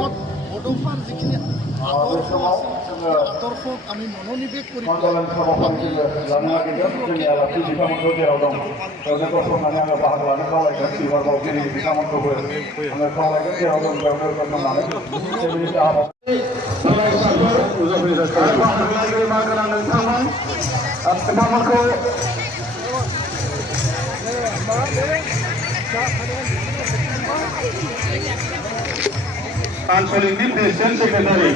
দিনত বড়োফাৰ যিখিনি আদৰ্শ আছে সেই আদৰ্শক আমি মনোনিৱেশ কৰি आनसलिकनि प्रेसिडेन्ट सेक्रेटारि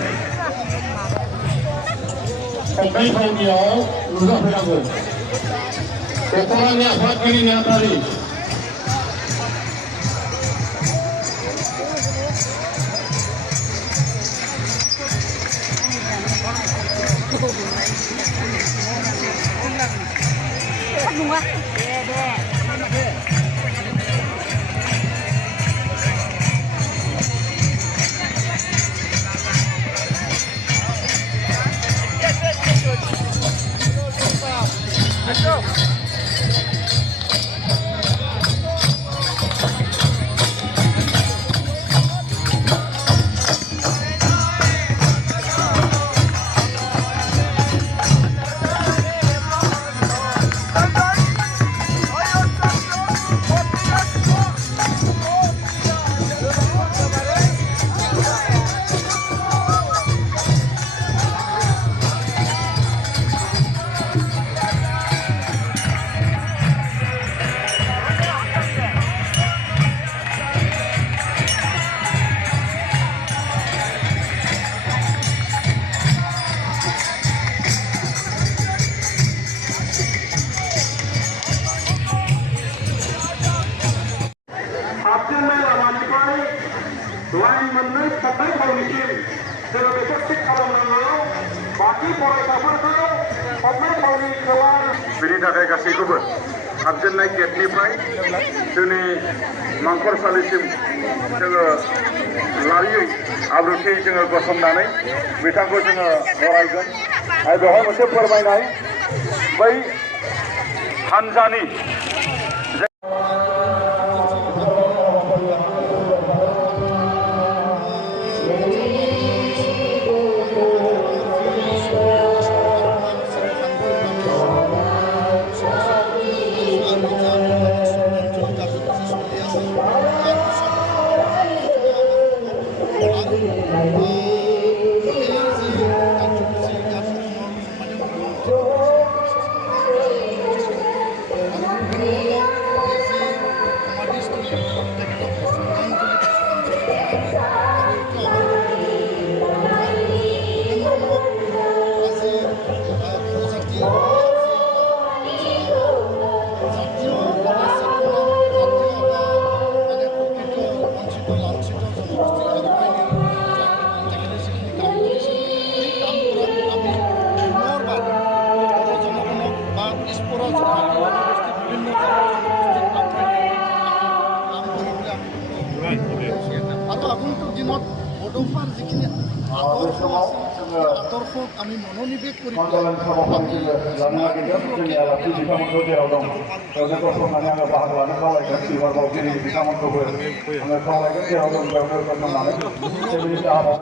खन्थाइ थावनियाव नुजाफैनांगोन दख'रानि आफादगिरि नेहाथारि लाइन मोननै खन्थाइ थावनिसिम जोङो बेखौ थिग खालामनांगौ बाखि फरायसाफोरखौ खन्थाइ थावनि गोबां बिनि थाखाय गासैखौबो हाबजेननाय गेटनिफ्राय जोंनि मांखरसालिसिम जोङो लारियै आब्रुथियै जोङो गसंनानै बिथांखौ जोङो बरायगोन आरो बेवहाय मोनसे फोरमायनाय बै हानजानि আৰু আগন্তুক দিনত বড়োফাৰ যিখিনি আদৰ্শ আছে সেই আদৰ্শক আমি মনোনিৱেশ কৰি बिथांमोनखौबो आङो खावलायगोन जेराव दं बेयावनो गसंनानै